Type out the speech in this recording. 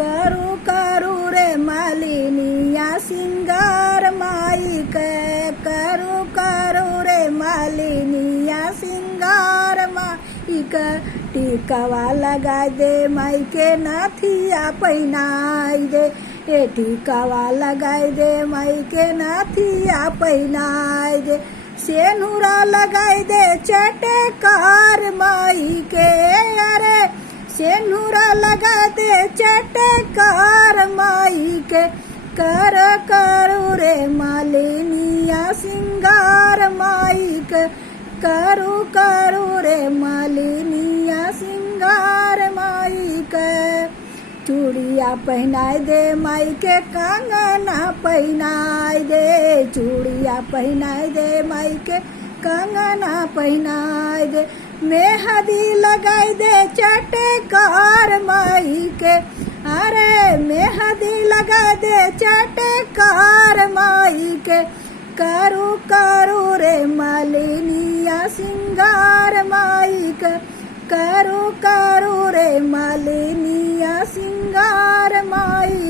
करू करू रे मालिनिया सिंगार माई के, करू करू रे मालिनिया सिंगार माई के। टीकावा लगाई दे माई के नाथिया पहिनाई दे, ए टीकावा लगाई दे माई के नाथिया पहिनाई दे। सेनुरा लगाई दे चटकार माई के, अरे सेनुरा लगा दे चटकार माई के। कर करू रे मालिनिया सिंगार माई के, करू करू रे मालिनिया सिंगार माई के। चूड़िया पहनाई दे माई के, कंगना पहनाई दे, चूड़िया पहनाई दे माई के, कंगना पहनाई दे। मेहंदी लगाई दे चटकार माई के, अरे मेहंदी लगा दे चटकार माई के। करू करू रे मालिनिया सिंगार माई के, करू करू रे मालिनिया सिंगार माई